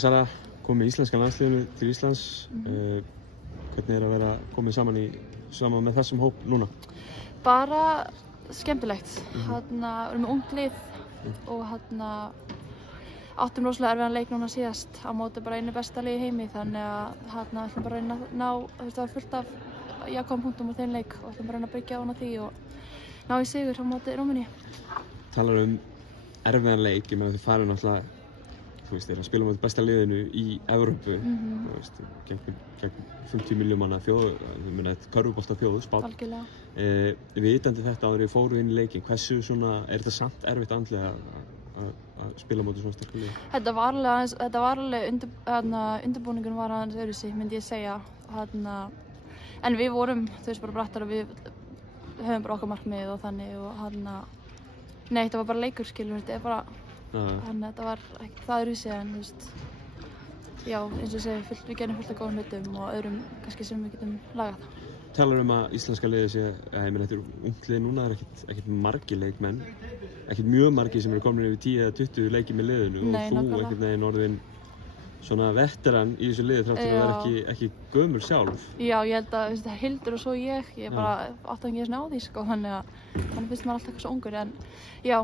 Sara, komið íslenska landsliðinu til Íslands. Hvernig að vera komið saman með þessum hóp núna? Bara skemmtilegt. Við erum með ungt lið og áttum rosalega erfiðan leik núna síðast á móti bara einu besta lið í heimi, þannig að við ætlum bara að reyna að ná, það var fullt af jákvæðum punktum á þeim leik og ætlum bara að reyna að byggja á því og ná í sigur á móti Rúmeníu. Talar erfiðan leik, ég meina þið farið náttúrulega, þú veist, að spila móti besta liðinu í Evrópu, þú veist, gegn 50 milljón manna þjóð, við meina þetta körfubolta þjóð, Spánn. Algjörlega. Vitandi þetta áður við fórum inn í leikinn, hversu svona, er þetta samt erfitt andlega að spila móti svona sterkum liðum? Þetta var alveg, undirbúningun var aðeins öðruvísi, myndi ég segja, en við vorum, þú veist, bara brattar og við höfum bara okkar markmið og þannig og nei, þetta var bara leikur, skilur, þetta er bara, þannig að þetta var ekki það öðruvísi en, þú veist, já, eins og ég segi, við gerum fullt af góðum hlutum og öðrum kannski sem við getum lagað. Talar að íslenska liðið sé, ég meina þetta er ungt lið núna, það er ekkert margir leikmenn, ekkert mjög margir sem eru komin yfir 10 eða 20 leiki með liðinu og þú einhvern veginn orðin svona veteran í þessu liði þrátt fyrir að vera ekki gömul sjálf. Já, ég held að það er Hildur og svo ég bara átti ekki svona á því, sko, þannig finnst maður alltaf eitthvað svo ungur, en já,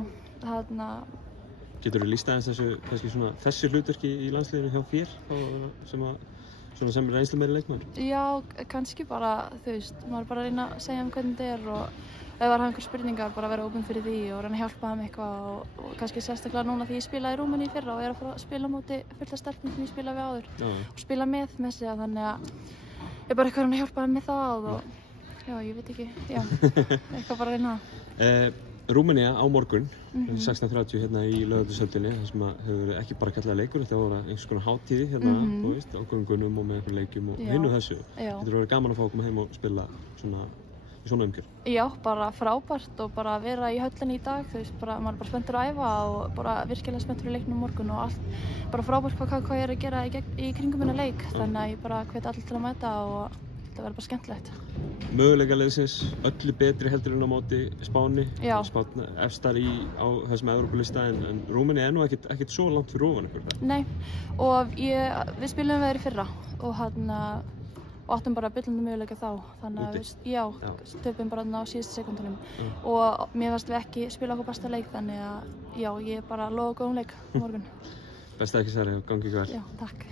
Geturðu lýst aðeins þessu hlutverki í landsliðinu hjá þér, sem reynslu meiri leikmann? Já, kannski bara, þú veist, maður bara að reyna að segja hvernig þetta er og ef það hafa einhver spurningar, bara vera opinn fyrir því og reyna að hjálpa þeim eitthvað og kannski sérstaklega núna því ég spilaði í Rúmeníu í fyrra og er að fara að spila á móti fullt af stelpum sem ég spilaði við áður og spila með sig, þannig að ég er bara eitthvað að reyna að hjálpa þeim með það og já, ég veit ekki, já, eitthvað bara að reyna það. Rúmenía á morgun, 16:30 hérna í Laugardalshöllinni, þar sem hefur ekki bara kallað leikur, þetta voru einhvers konar hátíði hérna, þú veist, á göngunum og með einhverjum leikjum og hinnu þessu. Þetta verið gaman að fá að koma heim og spila í svona umgjörð. Já, bara frábært og bara vera í höllinni í dag, þú veist, maður er bara spenntur að æfa og bara virkilega spenntur í leiknum morgun og allt, bara frábært hvað ég er að gera í kringum hennar leik, þannig að ég bara hvet allir til að mæta og það verður bara skemmtilegt. Möguleika liðsins öllu betri heldur en á móti Spáni. Spánn efstar á þessum Evrópulista en Rúmenía er nú ekkert svo langt fyrir ofan ykkur. Nei, og við spilum við í fyrra og áttum bara byllandi möguleika þá, þannig að við töpum bara á síðustu sekúndunum og mér fannst við ekki spila okkur besta leik, þannig að já, ég er bara lofa góðum leik morgun. Best að ekki, Sara, gangi ykkur vel. Já, takk.